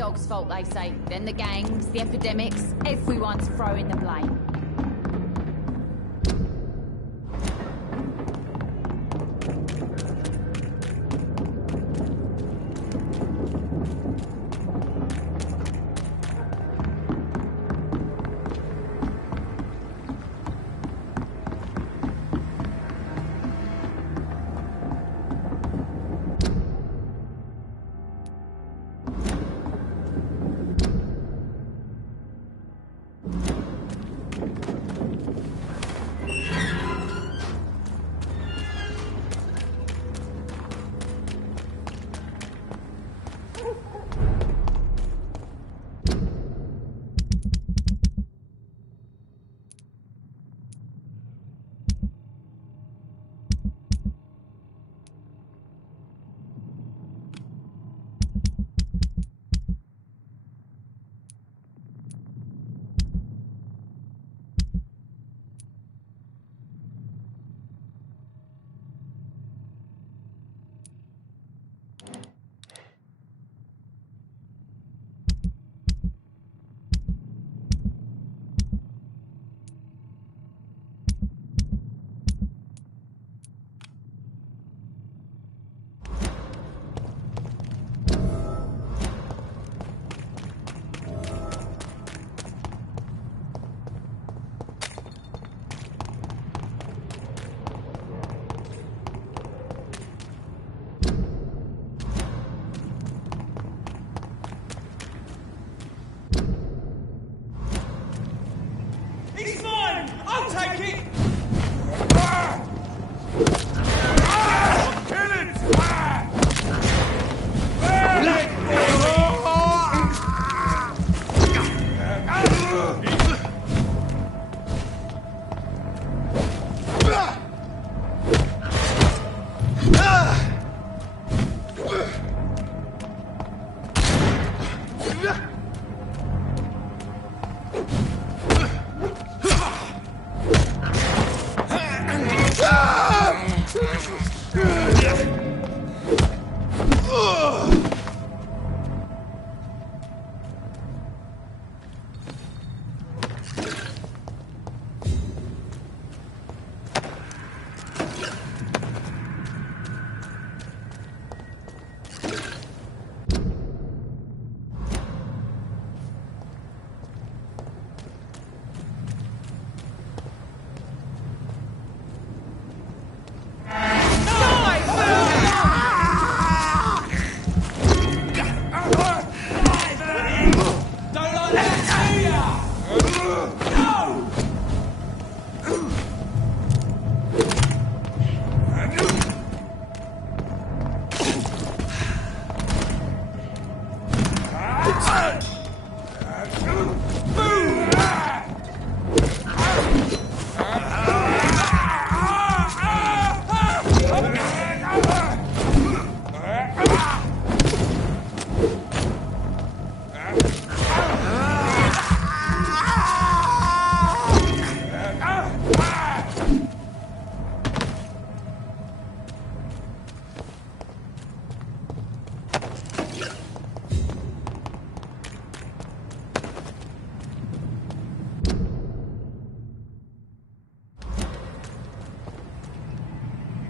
dog's fault, they say. Then the gangs, the epidemics, everyone's throwing the blame.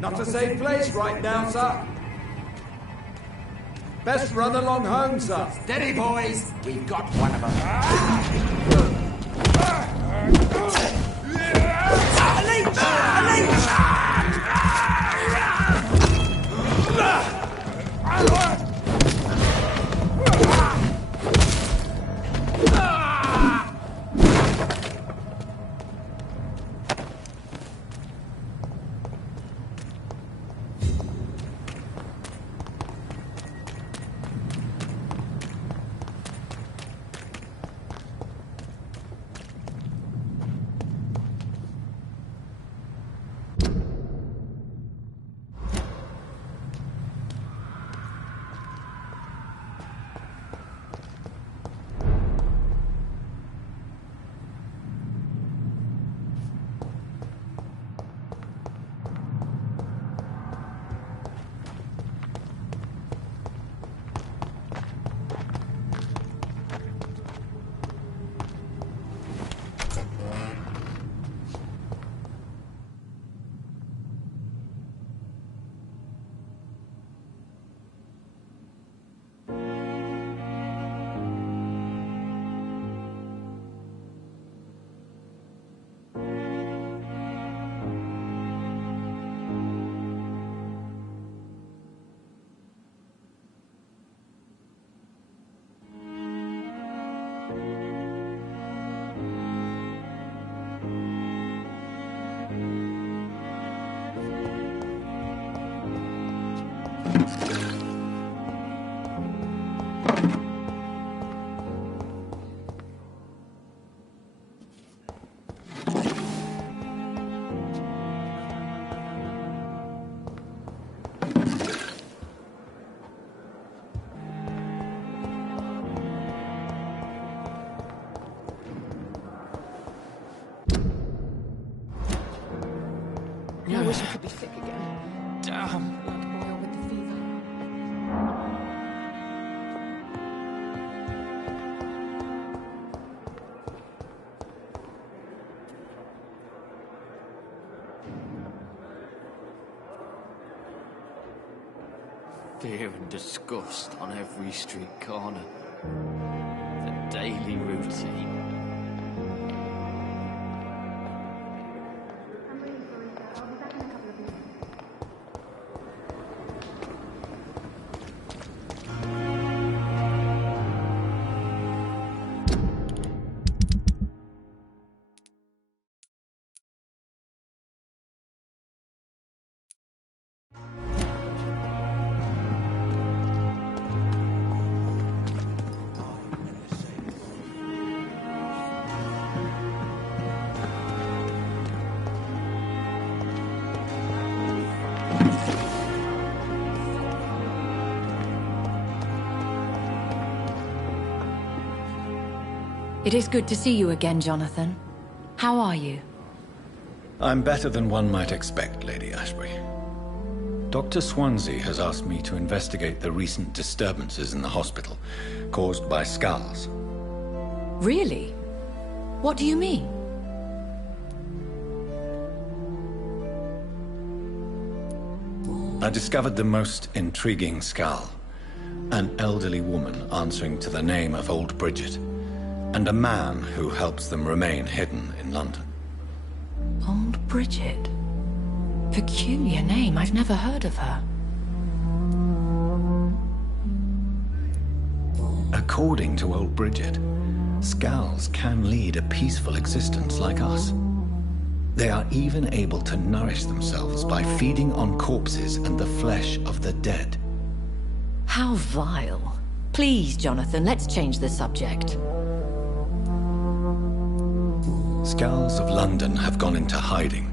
Not a safe place right now, sir. Best run along home, sir. Steady, boys. We've got one of them. wish I could be sick again. Damn. Blood boil with the fever. Fear and disgust on every street corner. The daily routine. It is good to see you again, Jonathan. How are you? I'm better than one might expect, Lady Ashbury. Dr. Swansea has asked me to investigate the recent disturbances in the hospital, caused by skulls. Really? What do you mean? I discovered the most intriguing skull. An elderly woman answering to the name of Old Bridget, and a man who helps them remain hidden in London. Old Bridget? Peculiar name, I've never heard of her. According to Old Bridget, skulls can lead a peaceful existence like us. They are even able to nourish themselves by feeding on corpses and the flesh of the dead. How vile. Please, Jonathan, let's change the subject. Skulls of London have gone into hiding.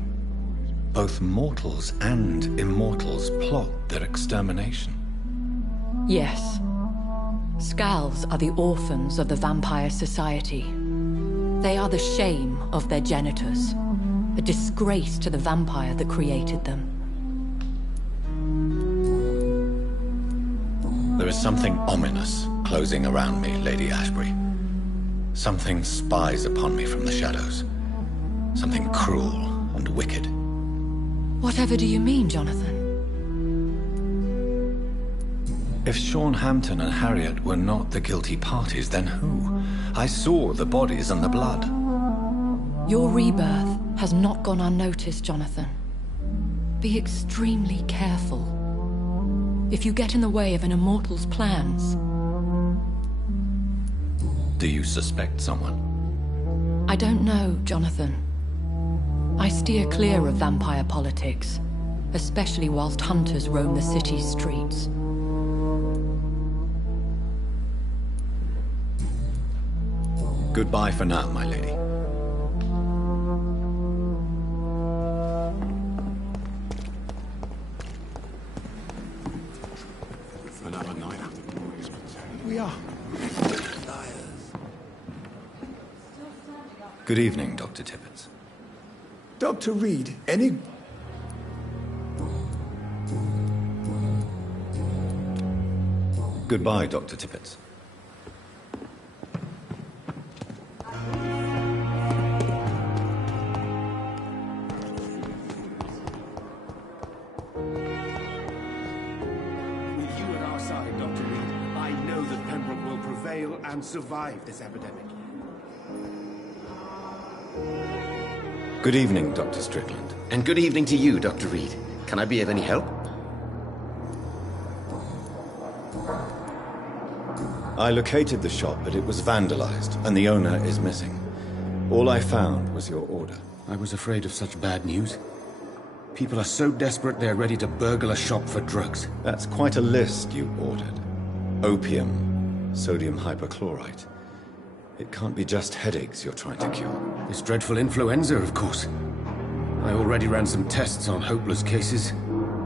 Both mortals and immortals plot their extermination. Yes. Skulls are the orphans of the Vampire Society. They are the shame of their genitors, a disgrace to the vampire that created them. There is something ominous closing around me, Lady Ashbury. Something spies upon me from the shadows. Something cruel and wicked. Whatever do you mean, Jonathan? If Sean Hampton and Harriet were not the guilty parties, then who? I saw the bodies and the blood. Your rebirth has not gone unnoticed, Jonathan. Be extremely careful. If you get in the way of an immortal's plans... Do you suspect someone? I don't know, Jonathan. I steer clear of vampire politics, especially whilst hunters roam the city's streets. Goodbye for now, my lady. Another night. We are. Good evening, Dr. Tippett. Dr. Reed, any... Goodbye, Dr. Tippett. With you at our side, Dr. Reed, I know that Pembroke will prevail and survive this epidemic. Good evening, Dr. Strickland. And good evening to you, Dr. Reed. Can I be of any help? I located the shop, but it was vandalized, and the owner is missing. All I found was your order. I was afraid of such bad news. People are so desperate they're ready to burgle a shop for drugs. That's quite a list you ordered. Opium, sodium hypochlorite. It can't be just headaches you're trying to cure. This dreadful influenza, of course. I already ran some tests on hopeless cases.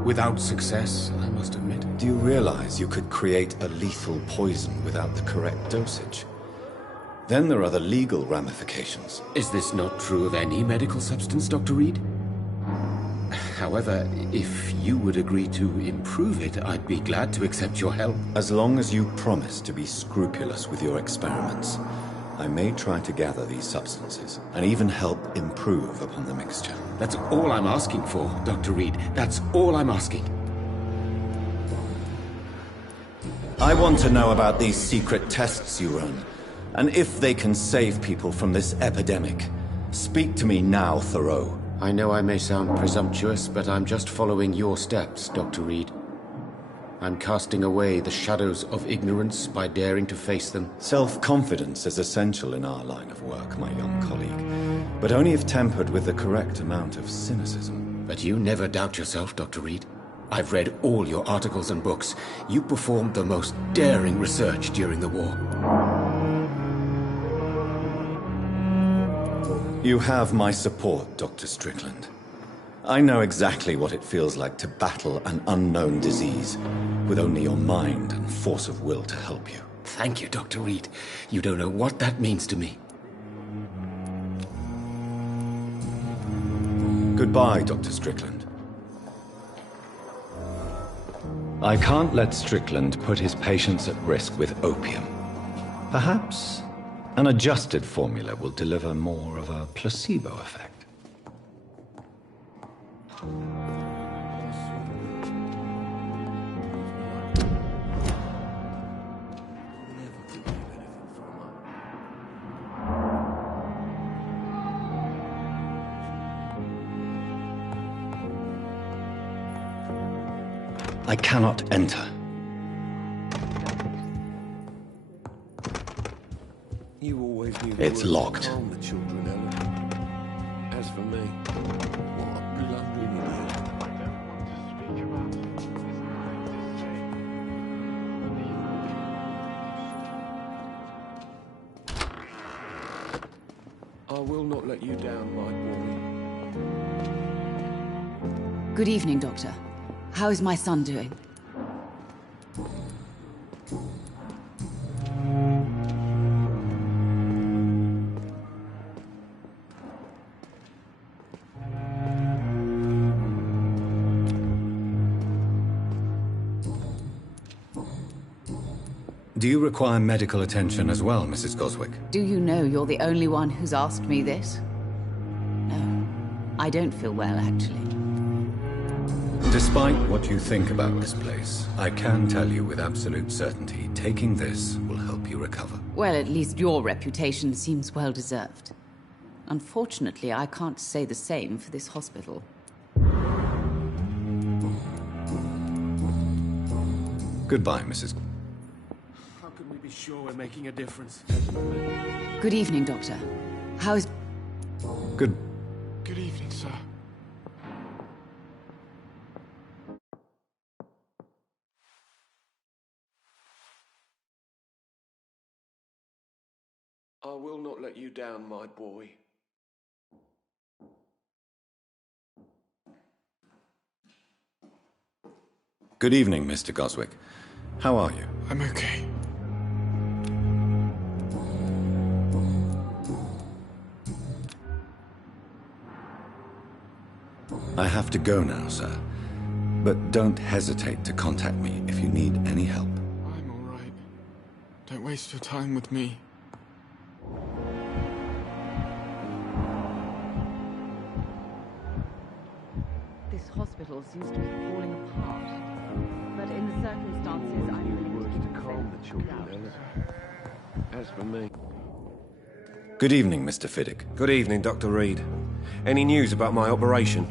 Without success, I must admit. Do you realize you could create a lethal poison without the correct dosage? Then there are the legal ramifications. Is this not true of any medical substance, Dr. Reed? However, if you would agree to improve it, I'd be glad to accept your help. As long as you promise to be scrupulous with your experiments, I may try to gather these substances, and even help improve upon the mixture. That's all I'm asking for, Dr. Reed. That's all I'm asking. I want to know about these secret tests you run, and if they can save people from this epidemic. Speak to me now, Thoreau. I know I may sound presumptuous, but I'm just following your steps, Dr. Reed. I'm casting away the shadows of ignorance by daring to face them. Self-confidence is essential in our line of work, my young colleague, but only if tempered with the correct amount of cynicism. But you never doubt yourself, Dr. Reed. I've read all your articles and books. You performed the most daring research during the war. You have my support, Dr. Strickland. I know exactly what it feels like to battle an unknown disease, with only your mind and force of will to help you. Thank you, Dr. Reed. You don't know what that means to me. Goodbye, Dr. Strickland. I can't let Strickland put his patients at risk with opium. Perhaps an adjusted formula will deliver more of a placebo effect. I cannot enter. You always knew It's locked. Calm the children, Ellen. As for me, what a blundering idiot. I don't want to speak about it. There's nothing to say. I will not let you down, my boy. Good evening, Doctor. How is my son doing? Do you require medical attention as well, Mrs. Goswick? Do you know you're the only one who's asked me this? No, I don't feel well, actually. Despite what you think about this place, I can tell you with absolute certainty, taking this will help you recover. Well, at least your reputation seems well deserved. Unfortunately, I can't say the same for this hospital. Goodbye, Mrs. How can we be sure we're making a difference? Good evening, Doctor. How is... Good evening, sir. I will not let you down, my boy. Good evening, Mr. Goswick. How are you? I'm okay. I have to go now, sir. But don't hesitate to contact me if you need any help. I'm all right. Don't waste your time with me. This hospital seems to be falling apart. But in the circumstances, I'm willing to Calm the children, Ellen. As for me... Good evening, Mr. Fiddick. Good evening, Dr. Reed. Any news about my operation?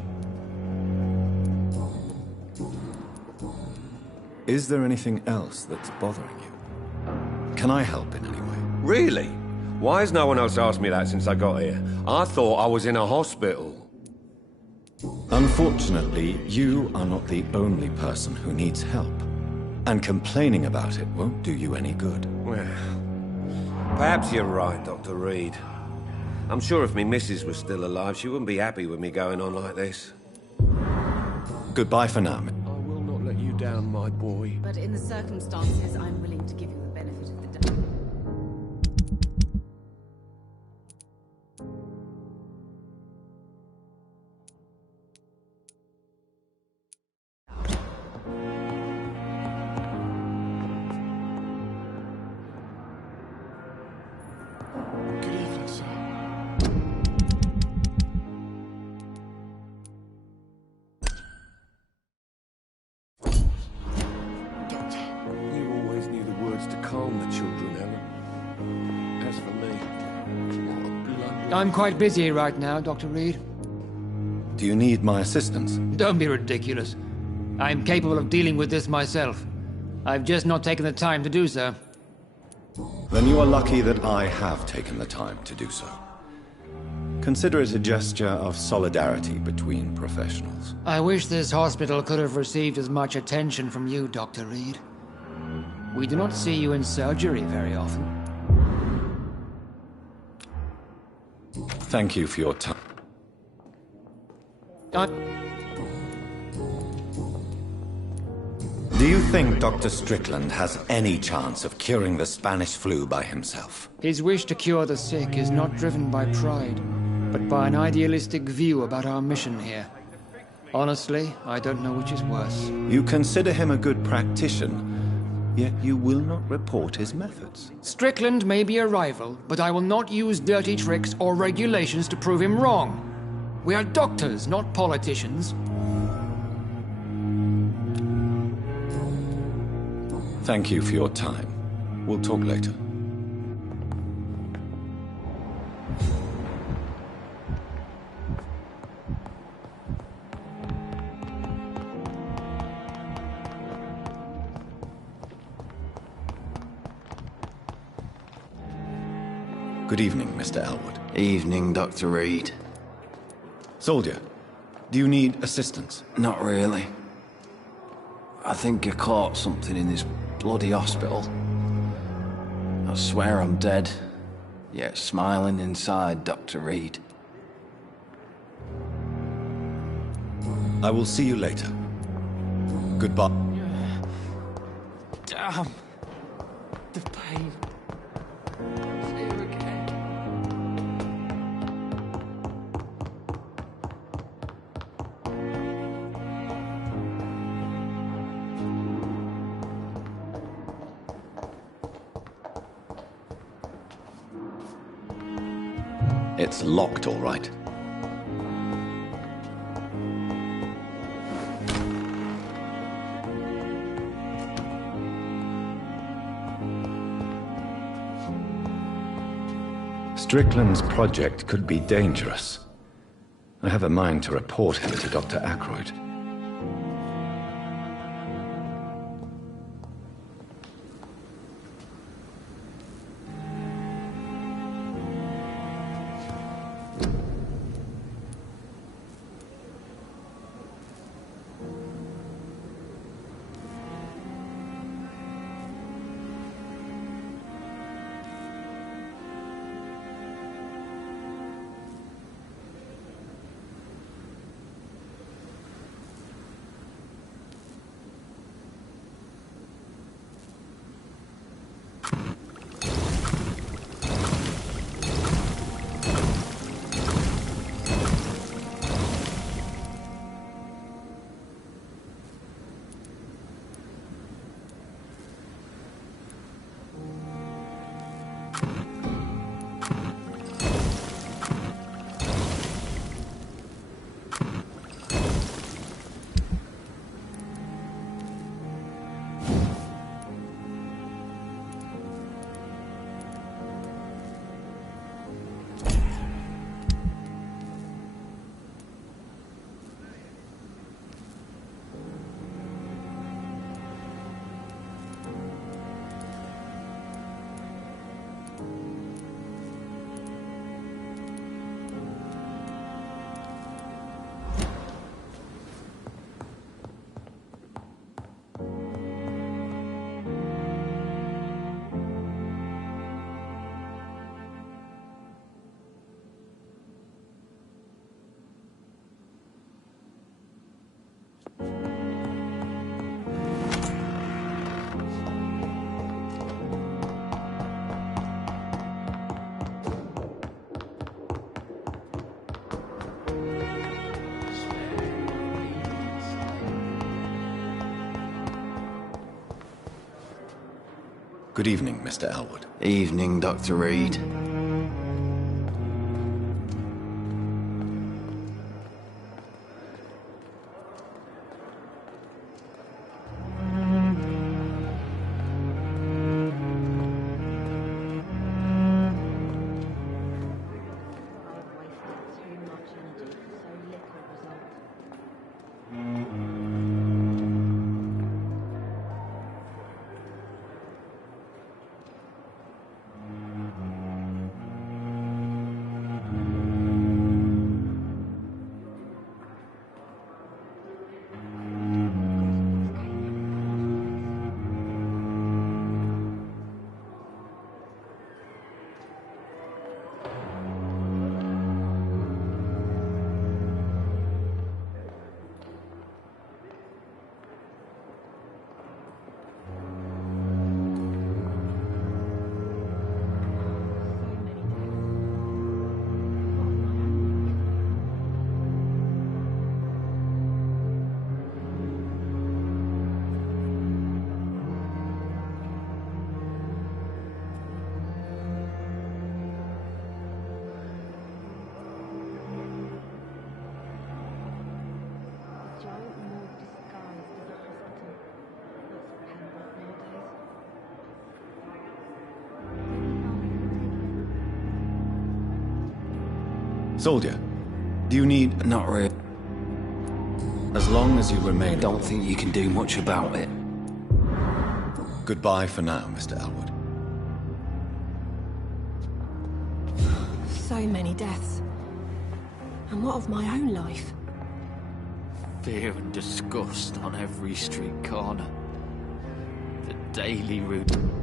Is there anything else that's bothering you? Can I help in any way? Really? Why has no one else asked me that since I got here? I thought I was in a hospital. Unfortunately, you are not the only person who needs help. And complaining about it won't do you any good. Well, perhaps you're right, Dr. Reed. I'm sure if me missus was still alive, she wouldn't be happy with me going on like this. Goodbye for now. I will not let you down, my boy. But in the circumstances, I'm willing to give you the benefit of the doubt. I'm quite busy right now, Dr. Reed. Do you need my assistance? Don't be ridiculous. I'm capable of dealing with this myself. I've just not taken the time to do so. Then you are lucky that I have taken the time to do so. Consider it a gesture of solidarity between professionals. I wish this hospital could have received as much attention from you, Dr. Reed. We do not see you in surgery very often. Thank you for your time. Do you think Dr. Strickland has any chance of curing the Spanish flu by himself? His wish to cure the sick is not driven by pride, but by an idealistic view about our mission here. Honestly, I don't know which is worse. You consider him a good practitioner, yet you will not report his methods. Strickland may be a rival, but I will not use dirty tricks or regulations to prove him wrong. We are doctors, not politicians. Thank you for your time. We'll talk later. Good evening, Mr. Elwood. Evening, Dr. Reed. Soldier, do you need assistance? Not really. I think I caught something in this bloody hospital. I swear I'm dead, yet smiling inside, Dr. Reed. I will see you later. Goodbye. Damn. The pain. It's here again. It's locked, all right. Strickland's project could be dangerous. I have a mind to report him to Dr. Aykroyd. Good evening, Mr. Elwood. Evening, Dr. Reed. Soldier, do you need... Not really. As long as you remain... I don't think you can do much about it. Goodbye for now, Mr. Elwood. So many deaths. And what of my own life? Fear and disgust on every street corner. The daily routine.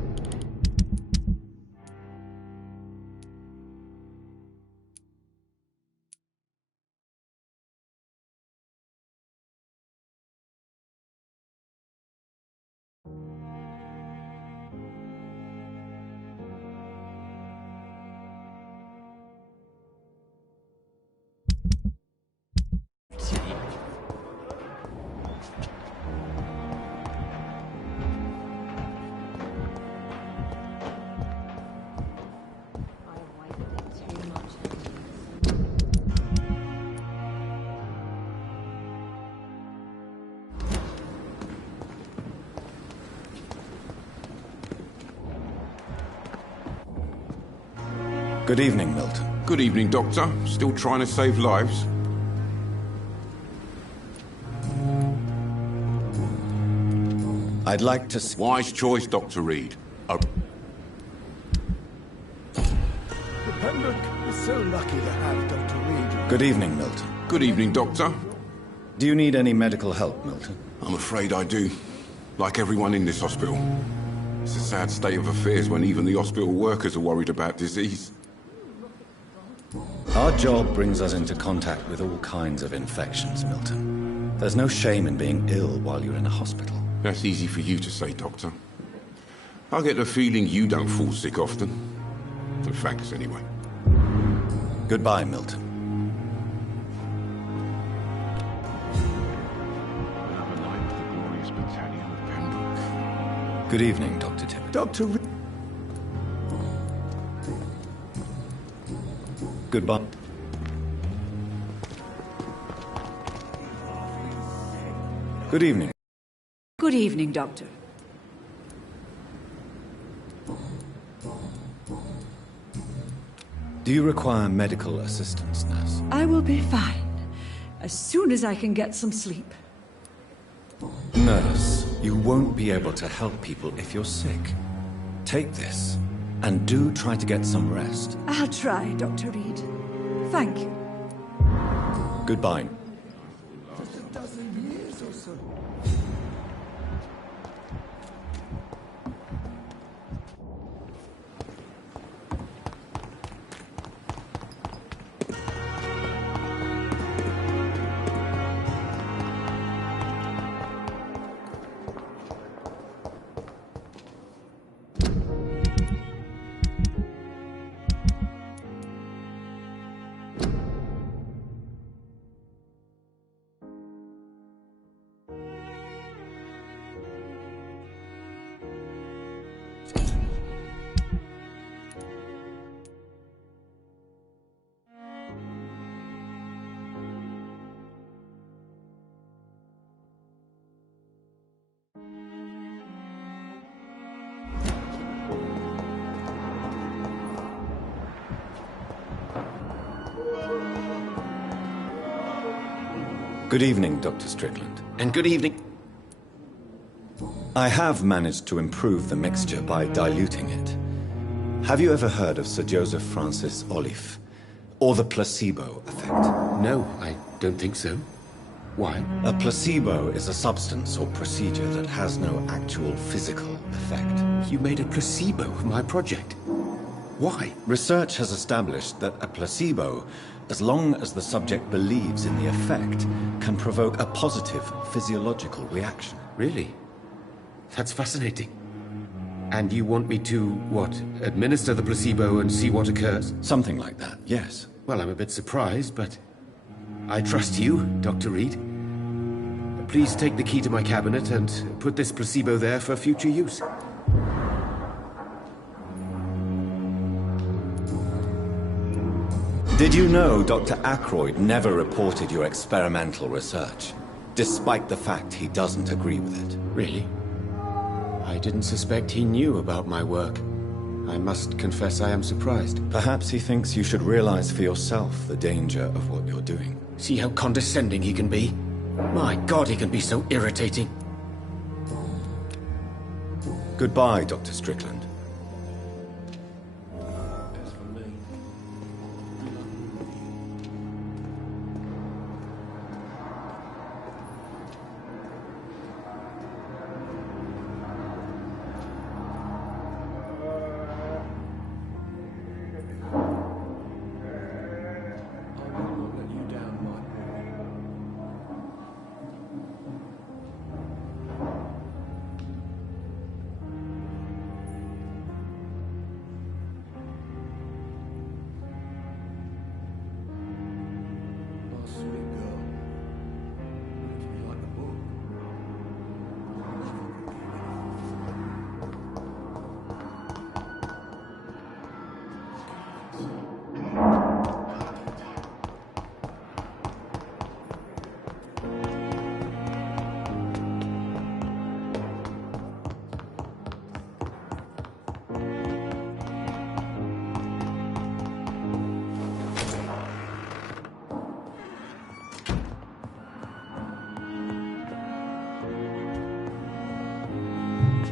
Good evening, Milton. Good evening, Doctor. Still trying to save lives? I'd like to... Wise choice, Dr. Reed. The Pembroke is so lucky to have Dr. Reed. Good evening, Milton. Good evening, Doctor. Do you need any medical help, Milton? I'm afraid I do. Like everyone in this hospital. It's a sad state of affairs when even the hospital workers are worried about disease. Our job brings us into contact with all kinds of infections, Milton. There's no shame in being ill while you're in a hospital. That's easy for you to say, Doctor. I get the feeling you don't fall sick often. The facts, anyway. Goodbye, Milton. Another night with the glorious battalion of Pembroke. Good evening, Dr. Tibbet. Dr. Reed. Goodbye. Good evening. Good evening, Doctor. Do you require medical assistance, nurse? I will be fine, as soon as I can get some sleep. Nurse, you won't be able to help people if you're sick. Take this, and do try to get some rest. I'll try, Dr. Reed. Thank you. Goodbye. Just a dozen years or so. Good evening, Dr. Strickland. And good evening. I have managed to improve the mixture by diluting it. Have you ever heard of Sir Joseph Francis Olive? Or the placebo effect? No, I don't think so. Why? A placebo is a substance or procedure that has no actual physical effect. You made a placebo of my project. Why? Research has established that a placebo, as long as the subject believes in the effect, can provoke a positive physiological reaction. Really? That's fascinating. And you want me to, what, administer the placebo and see what occurs? Something like that, yes. Well, I'm a bit surprised, but I trust you, Dr. Reed. Please take the key to my cabinet and put this placebo there for future use. Did you know Dr. Ackroyd never reported your experimental research, despite the fact he doesn't agree with it? Really? I didn't suspect he knew about my work. I must confess I am surprised. Perhaps he thinks you should realize for yourself the danger of what you're doing. See how condescending he can be? My God, he can be so irritating. Goodbye, Dr. Strickland.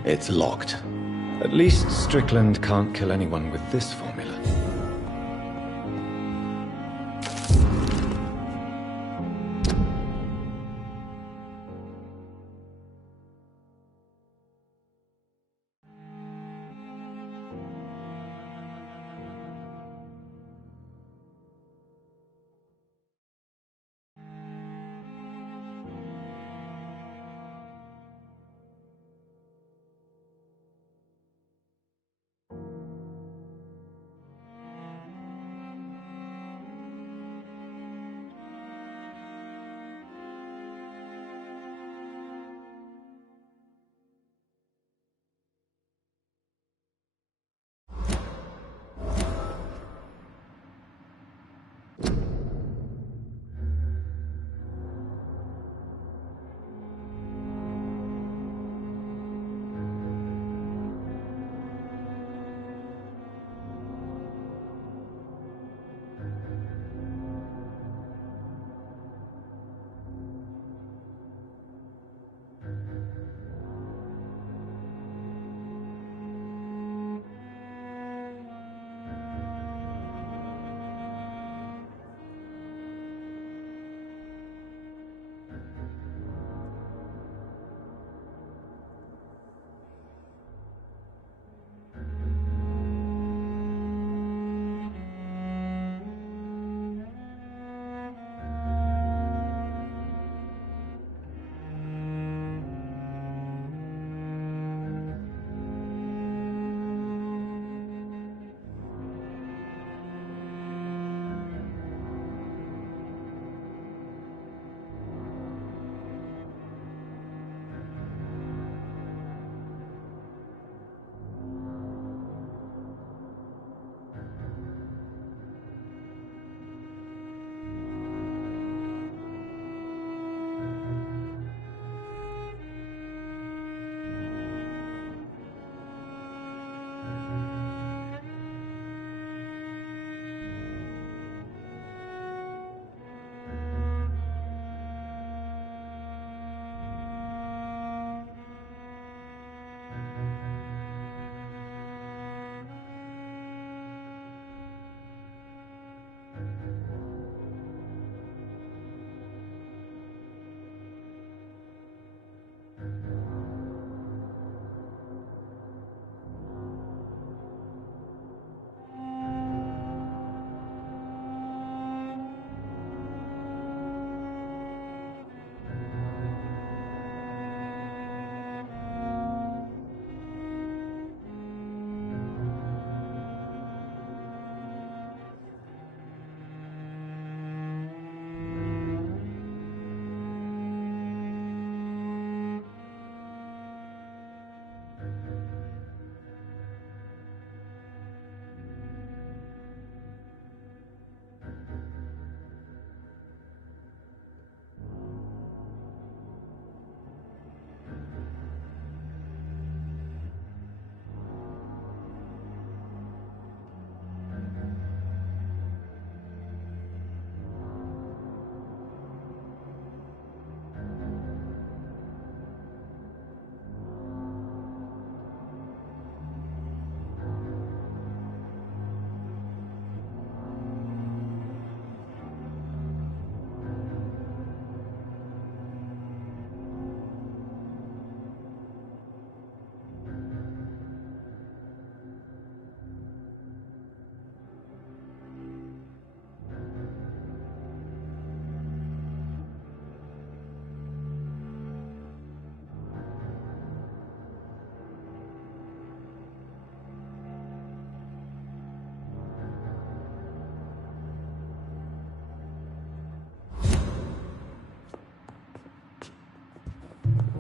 It's locked. At least Strickland can't kill anyone with this formula.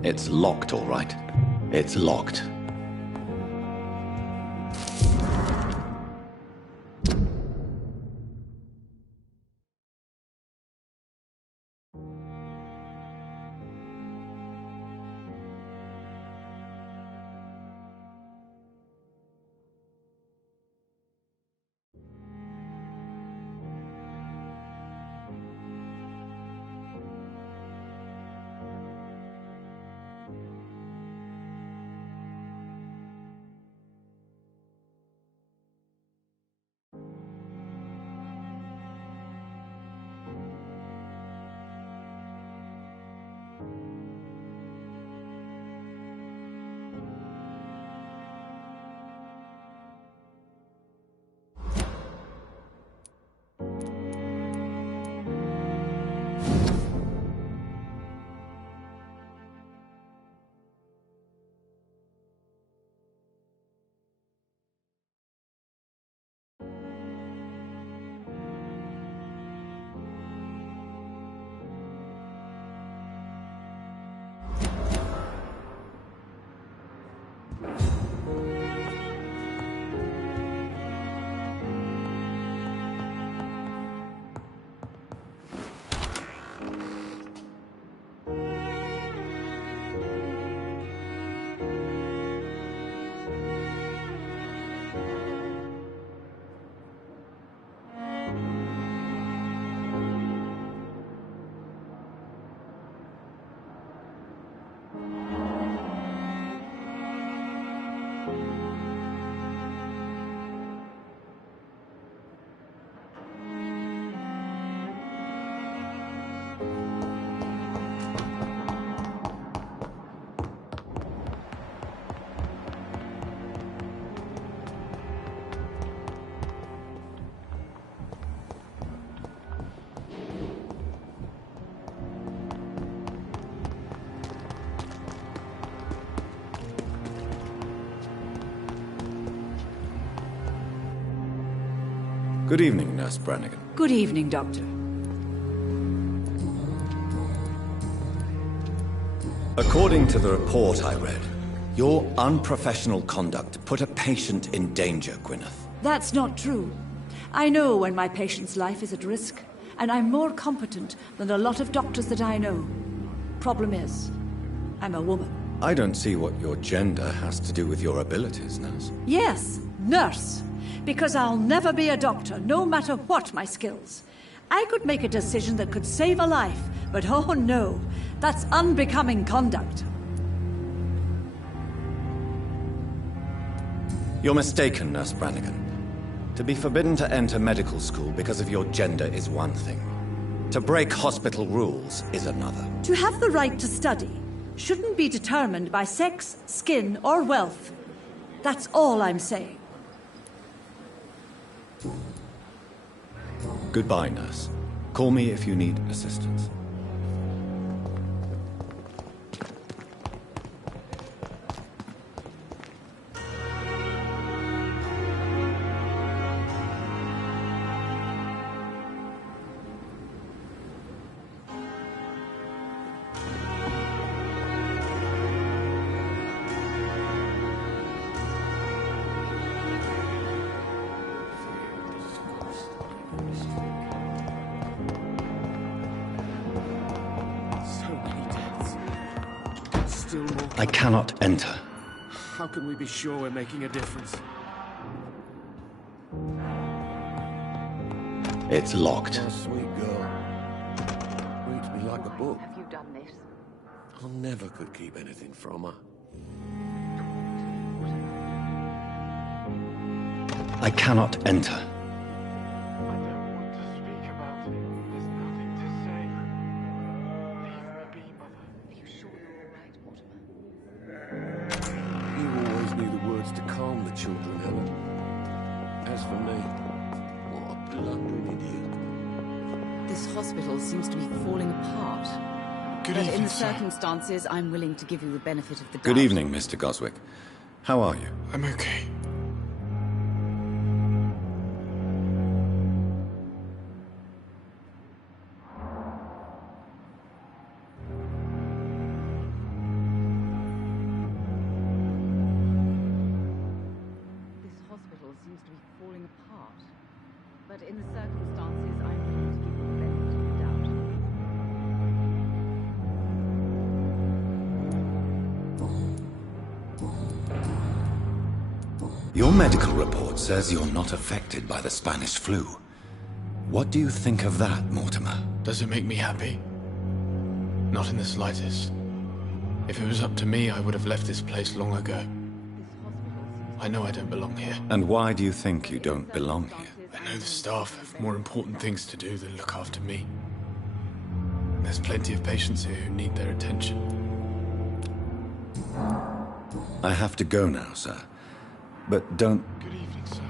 It's locked, all right. It's locked. Good evening, Nurse Brannigan. Good evening, Doctor. According to the report I read, your unprofessional conduct put a patient in danger, Gwyneth. That's not true. I know when my patient's life is at risk, and I'm more competent than a lot of doctors that I know. Problem is, I'm a woman. I don't see what your gender has to do with your abilities, Nurse. Yes, nurse. Because I'll never be a doctor, no matter what my skills. I could make a decision that could save a life, but oh no, that's unbecoming conduct. You're mistaken, Nurse Brannigan. To be forbidden to enter medical school because of your gender is one thing. To break hospital rules is another. To have the right to study shouldn't be determined by sex, skin, or wealth. That's all I'm saying. Goodbye, Nurse. Call me if you need assistance. I cannot enter. How can we be sure we're making a difference? It's locked. My sweet girl. Reads me like a book. Have you done this? I never could keep anything from her. I cannot enter. Children, Helen. As for me, what a blundering idiot. This hospital seems to be falling apart. Good but evening, in the sir. circumstances, I'm willing to give you the benefit of the doubt. Good evening, Mr. Goswick. How are you? I'm okay. but in the circumstances, I'm willing to give you the benefit of the doubt. Your medical report says you're not affected by the Spanish flu. What do you think of that, Mortimer? Does it make me happy? Not in the slightest. If it was up to me, I would have left this place long ago. I know I don't belong here. And why do you think you don't belong here? I know the staff have more important things to do than look after me. There's plenty of patients here who need their attention. I have to go now, sir. But don't... Good evening, sir.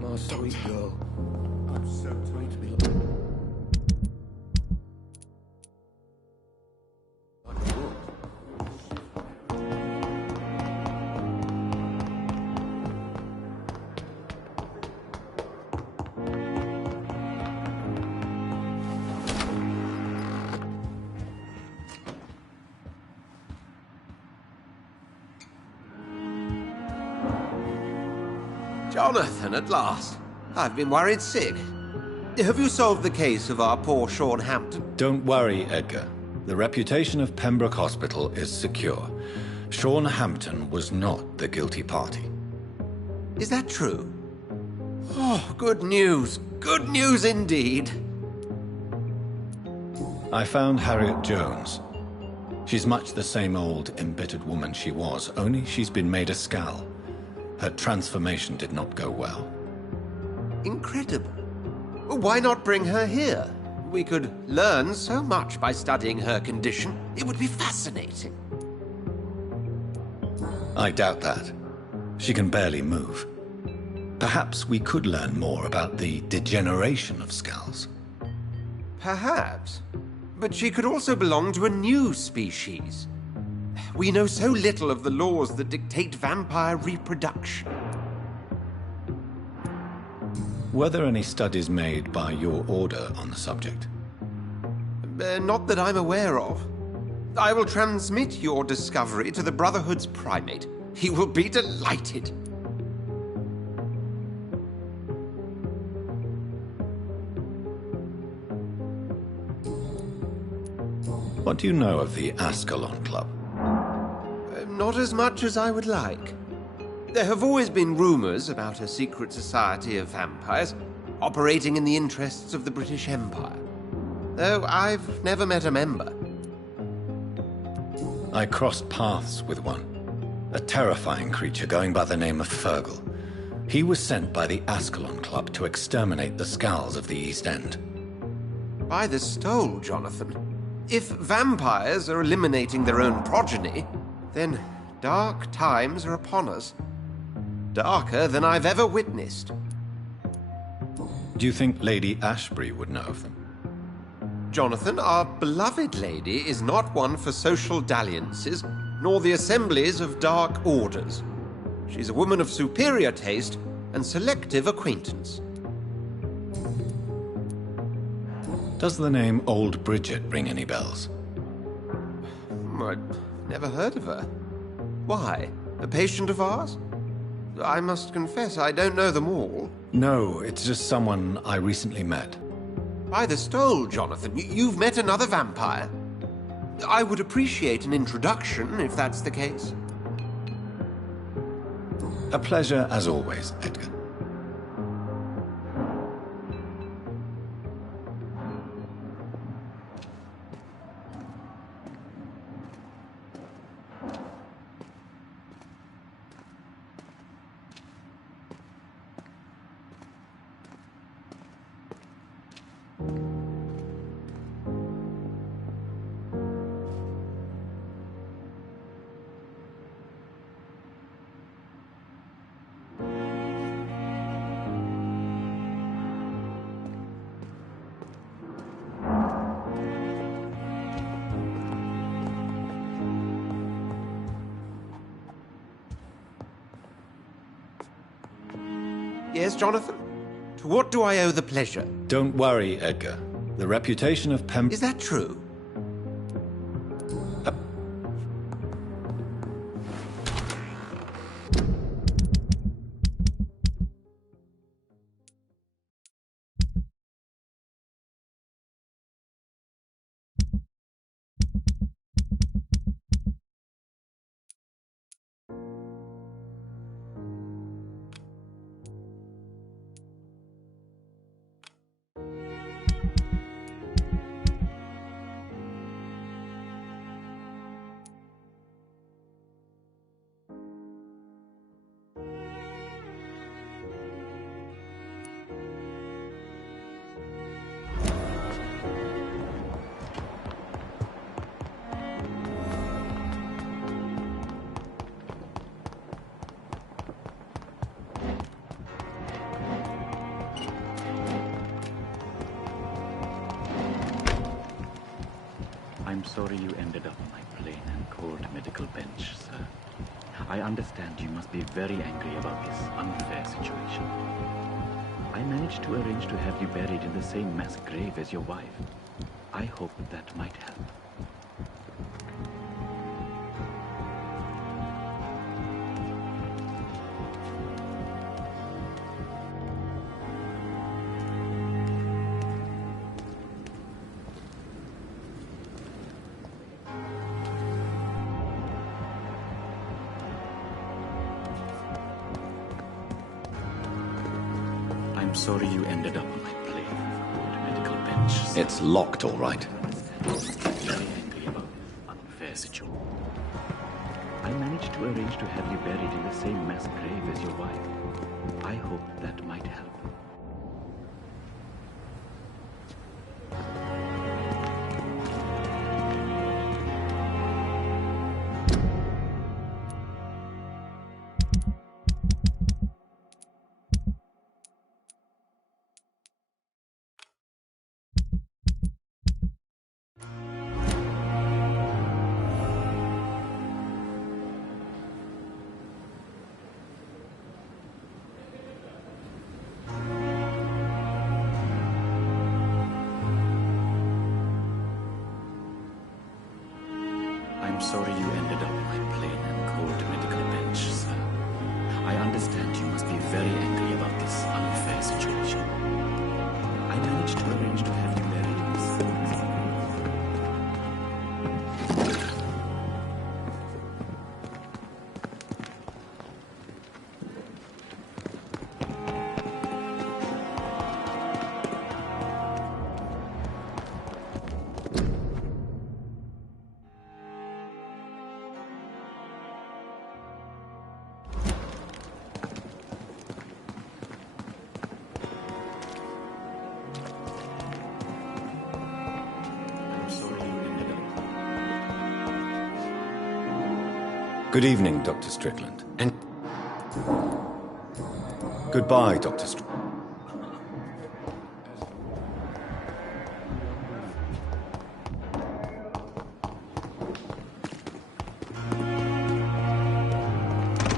My sweet girl. I'm so sorry to be... Jonathan, at last. I've been worried sick. Have you solved the case of our poor Sean Hampton? Don't worry, Edgar. The reputation of Pembroke Hospital is secure. Sean Hampton was not the guilty party. Is that true? Oh, good news. Good news indeed. I found Harriet Jones. She's much the same old, embittered woman she was, only she's been made a Skal. Her transformation did not go well. Incredible. Why not bring her here? We could learn so much by studying her condition. It would be fascinating. I doubt that. She can barely move. Perhaps we could learn more about the degeneration of Skals. Perhaps. But she could also belong to a new species. We know so little of the laws that dictate vampire reproduction. Were there any studies made by your order on the subject? Not that I'm aware of. I will transmit your discovery to the Brotherhood's primate. He will be delighted. What do you know of the Ascalon Club? Not as much as I would like. There have always been rumors about a secret society of vampires operating in the interests of the British Empire, though I've never met a member. I crossed paths with one, a terrifying creature going by the name of Fergal. He was sent by the Ascalon Club to exterminate the Skals of the East End. By the stole, Jonathan. If vampires are eliminating their own progeny, then dark times are upon us. Darker than I've ever witnessed. Do you think Lady Ashbury would know of them? Jonathan, our beloved lady is not one for social dalliances, nor the assemblies of dark orders. She's a woman of superior taste and selective acquaintance. Does the name Old Bridget ring any bells? I'd never heard of her. Why? A patient of ours? I must confess, I don't know them all. No, it's just someone I recently met. By the stole, Jonathan, you've met another vampire. I would appreciate an introduction, if that's the case. A pleasure as always, Edgar. Yes, Jonathan? To what do I owe the pleasure? Don't worry, Edgar. The reputation of Is that true? sorry you ended up on my plain and cold medical bench, sir. I understand you must be very angry about this unfair situation. I managed to arrange to have you buried in the same mass grave as your wife. I hope that might help. I'm sorry you ended up on my plain cold medical bench. It's locked, all right. Very angry about this unfair situation. I managed to arrange to have you buried in the same mass grave as your wife. I hope that might help. I'm sorry you ended up on my plain and cold medical bench, sir. I understand you must be very angry about this unfair situation. I managed to arrange to have you buried in this. Good evening, Dr. Strickland. And goodbye, Dr. Strickland.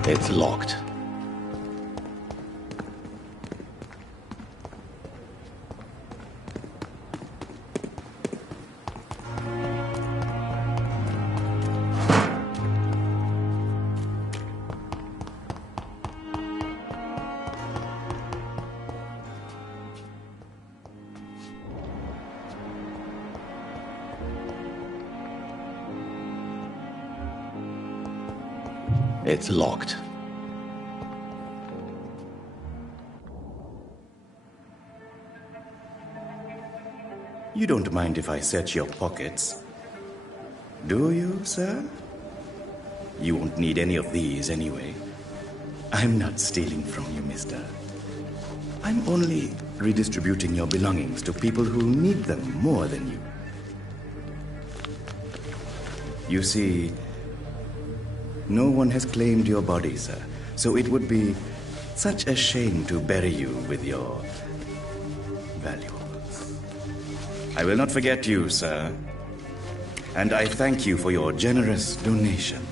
It's locked. It's locked. You don't mind if I search your pockets, do you, sir? You won't need any of these anyway. I'm not stealing from you, mister. I'm only redistributing your belongings to people who need them more than you. You see, no one has claimed your body, sir, so it would be such a shame to bury you with your valuables. I will not forget you, sir, and I thank you for your generous donation.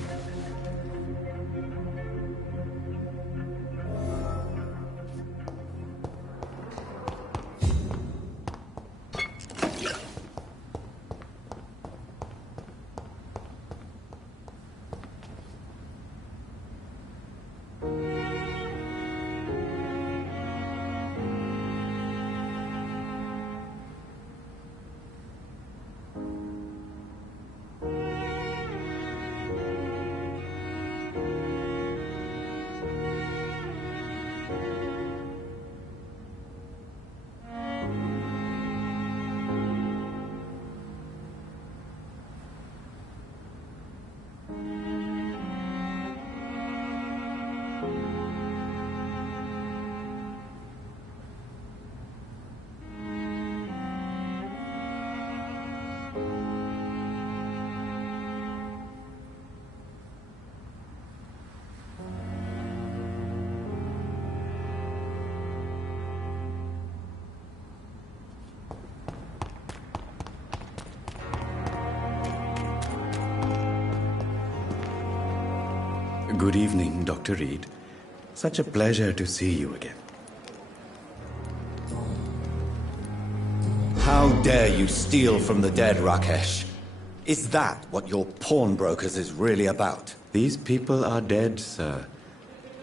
Good evening, Dr. Reed. Such a pleasure to see you again. How dare you steal from the dead, Rakesh? Is that what your pawnbrokers is really about? These people are dead, sir.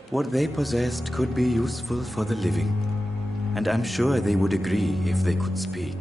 What they possessed could be useful for the living. And I'm sure they would agree if they could speak.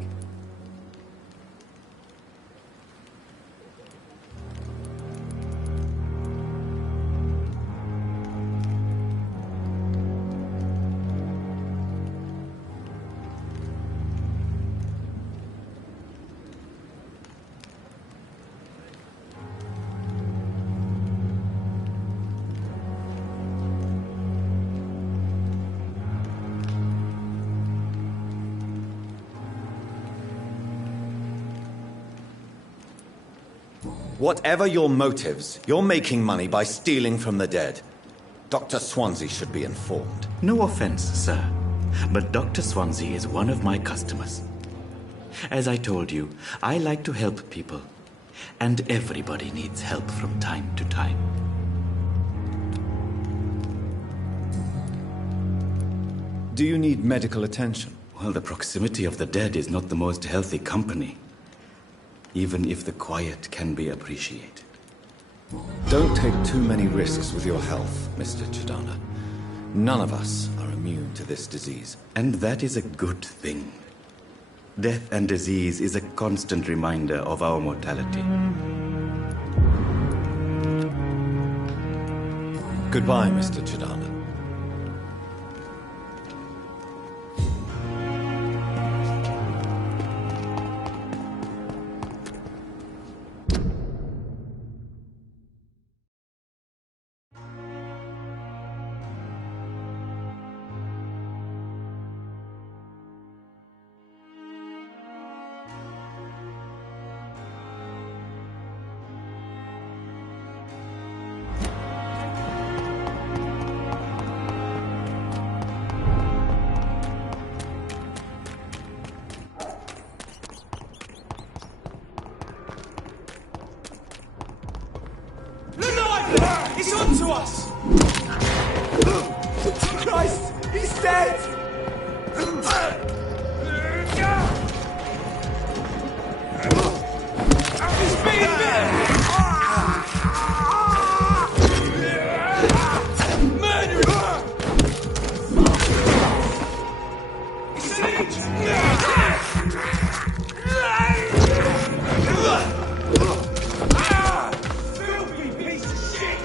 Whatever your motives, you're making money by stealing from the dead. Dr. Swansea should be informed. No offense, sir, but Dr. Swansea is one of my customers. As I told you, I like to help people, and everybody needs help from time to time. Do you need medical attention? Well, the proximity of the dead is not the most healthy company, even if the quiet can be appreciated. Don't take too many risks with your health, Mr. Chidana. None of us are immune to this disease. And that is a good thing. Death and disease is a constant reminder of our mortality. Goodbye, Mr. Chidana. He's on to us! Christ! He's dead! He's being bitten! Murderer! It's an filthy piece of shit!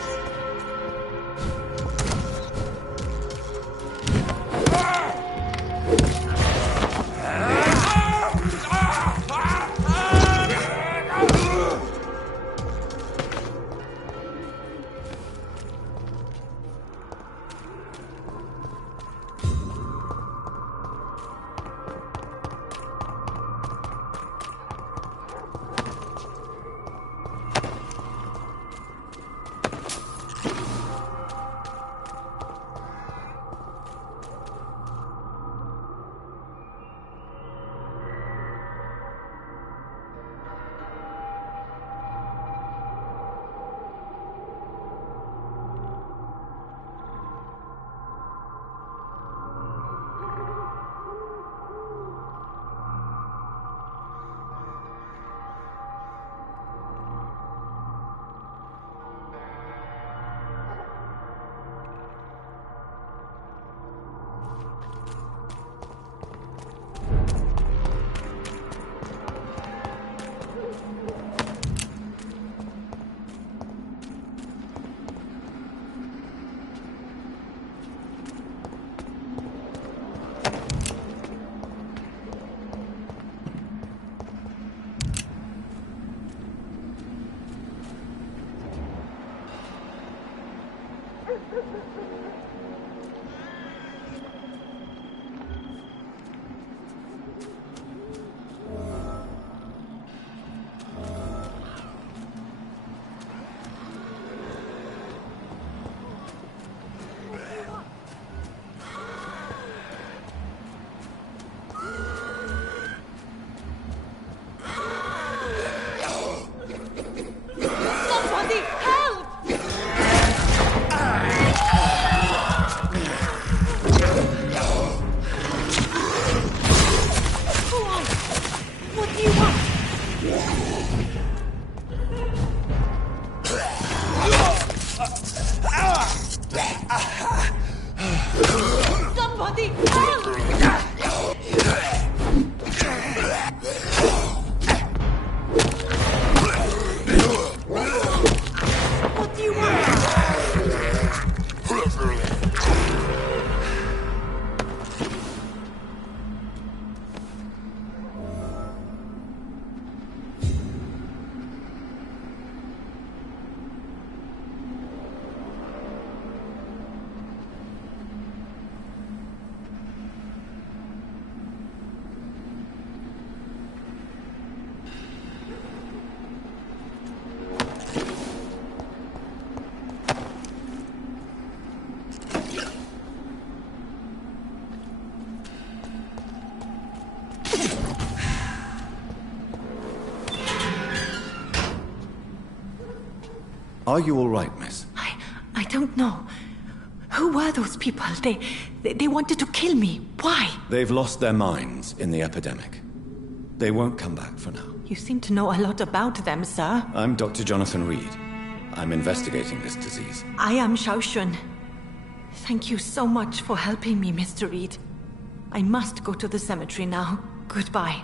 Are you all right, miss? I don't know. Who were those people? They wanted to kill me. Why? They've lost their minds in the epidemic. They won't come back for now. You seem to know a lot about them, sir. I'm Dr. Jonathan Reed. I'm investigating this disease. I am Xiaoxun. Thank you so much for helping me, Mr. Reed. I must go to the cemetery now. Goodbye.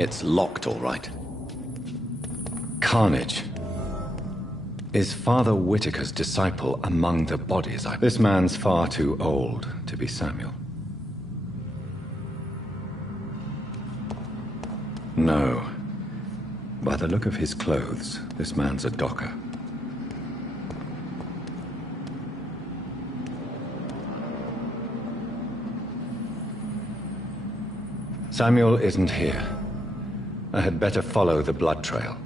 It's locked, all right. Carnage. Is Father Whitaker's disciple among the bodies? This man's far too old to be Samuel. No. By the look of his clothes, this man's a docker. Samuel isn't here. I had better follow the blood trail.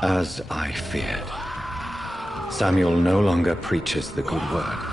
As I feared, Samuel no longer preaches the good word.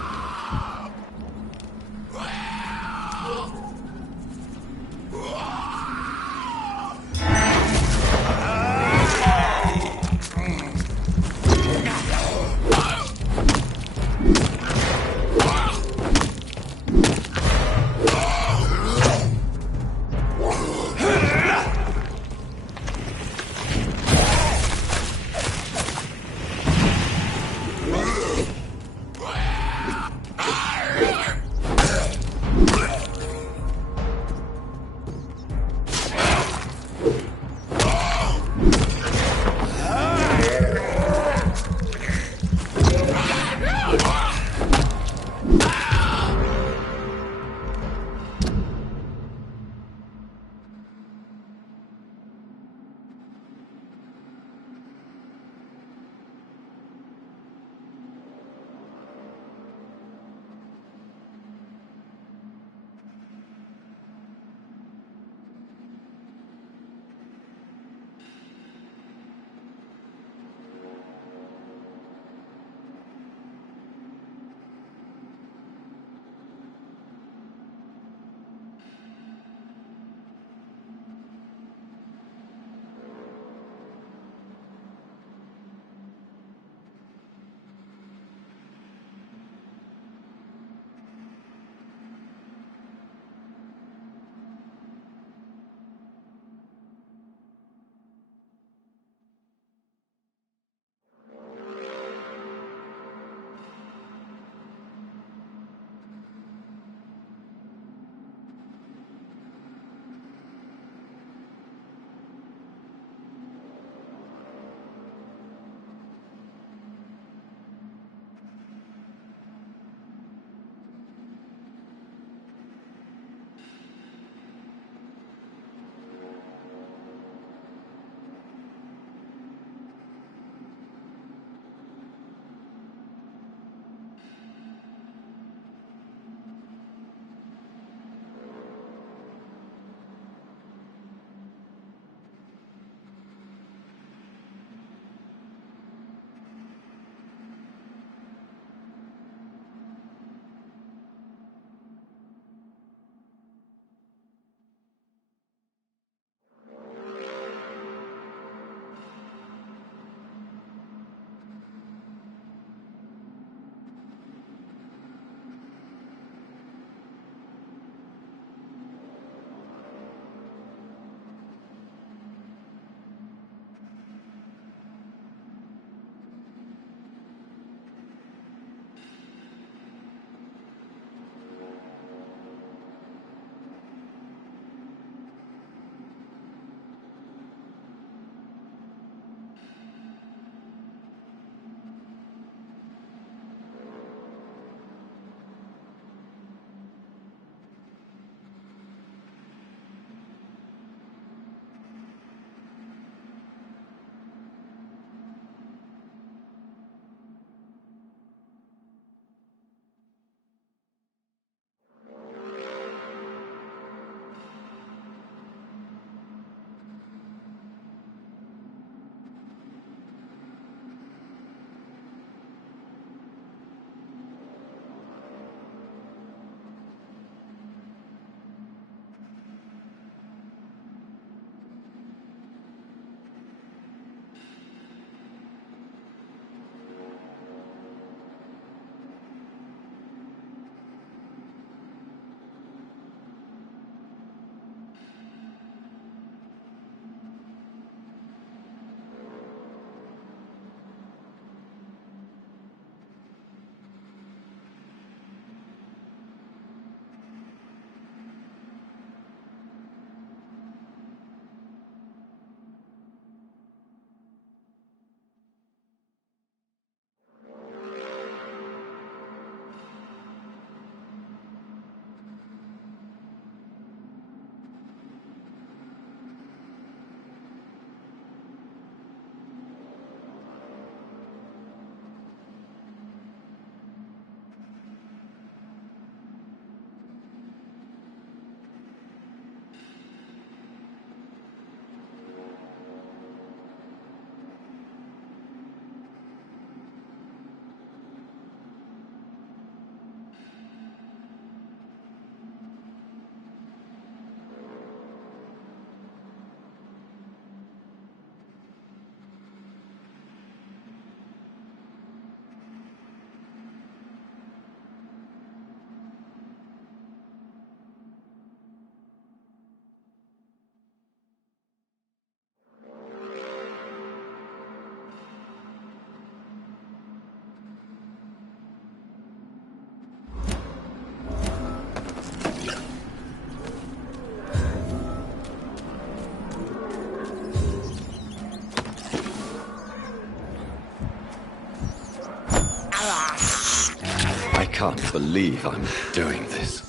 can't believe I'm doing this.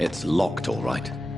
It's locked, all right.